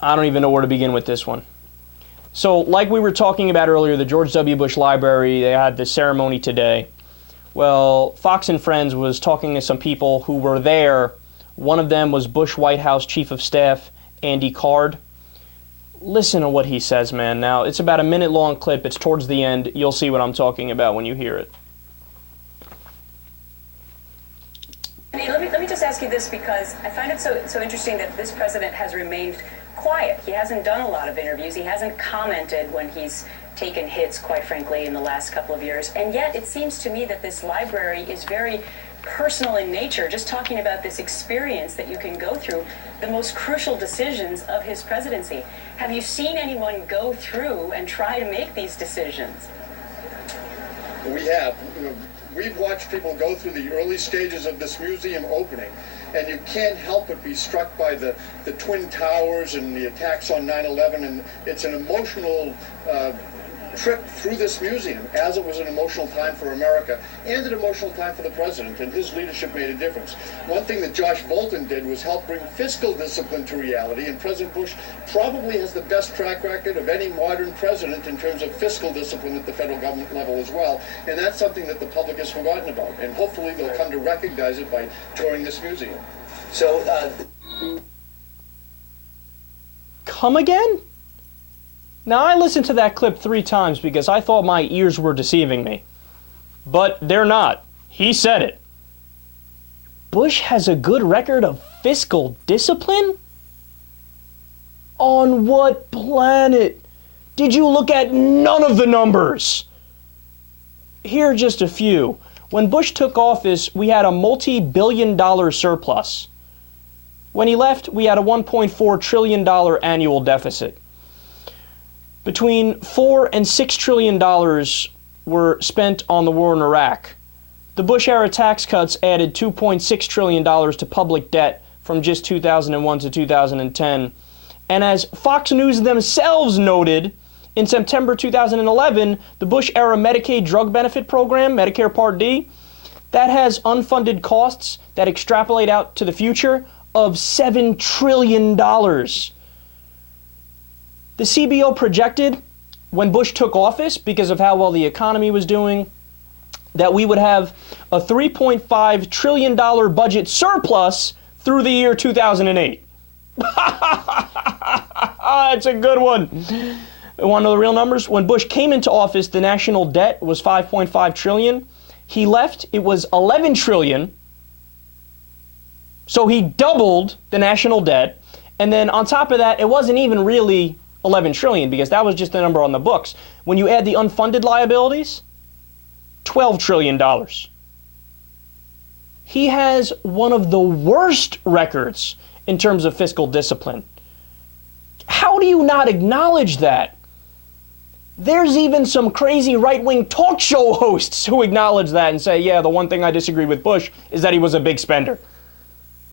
I don't even know where to begin with this one. So, like we were talking about earlier, the George W. Bush Library, they had this ceremony today. Well, Fox and Friends was talking to some people who were there. One of them was Bush White House Chief of Staff Andy Card. Listen to what he says, man. Now, it's about a minute-long clip. It's towards the end. You'll see what I'm talking about when you hear it. Let me just ask you this, because I find it so interesting that this president has remained quiet. He hasn't done a lot of interviews. He hasn't commented when he's taken hits, quite frankly, in the last couple of years. And yet it seems to me that this library is very personal in nature, just talking about this experience that you can go through the most crucial decisions of his presidency. Have you seen anyone go through and try to make these decisions? We have. We've watched people go through the early stages of this museum opening, and you can't help but be struck by the Twin Towers and the attacks on 9/11, and it's an emotional trip through this museum, as it was an emotional time for America and an emotional time for the president, and his leadership made a difference. One thing that Josh Bolton did was help bring fiscal discipline to reality, and President Bush probably has the best track record of any modern president in terms of fiscal discipline at the federal government level as well, and that's something that the public has forgotten about, and hopefully they'll come to recognize it by touring this museum. So, Come again? Now, I listened to that clip 3 times because I thought my ears were deceiving me. But they're not. He said it. Bush has a good record of fiscal discipline? On what planet? Did you look at none of the numbers? Here are just a few. When Bush took office, we had a multi-billion-dollar surplus. When he left, we had a $1.4 trillion annual deficit. Between $4 and $6 trillion were spent on the war in Iraq. The Bush-era tax cuts added $2.6 trillion to public debt from just 2001 to 2010. And as Fox News themselves noted, in September 2011, the Bush-era Medicaid drug benefit program, Medicare Part D, that has unfunded costs that extrapolate out to the future of $7 trillion. The CBO projected when Bush took office, because of how well the economy was doing, that we would have a $3.5 trillion budget surplus through the year 2008. That's a good one. Want to know the real numbers? When Bush came into office, the national debt was $5.5 trillion. He left, it was $11 trillion. So he doubled the national debt. And then on top of that, it wasn't even really $11 trillion, because that was just the number on the books. When you add the unfunded liabilities, $12 trillion. He has one of the worst records in terms of fiscal discipline. How do you not acknowledge that? There's even some crazy right-wing talk show hosts who acknowledge that and say, yeah, the one thing I disagree with Bush is that he was a big spender.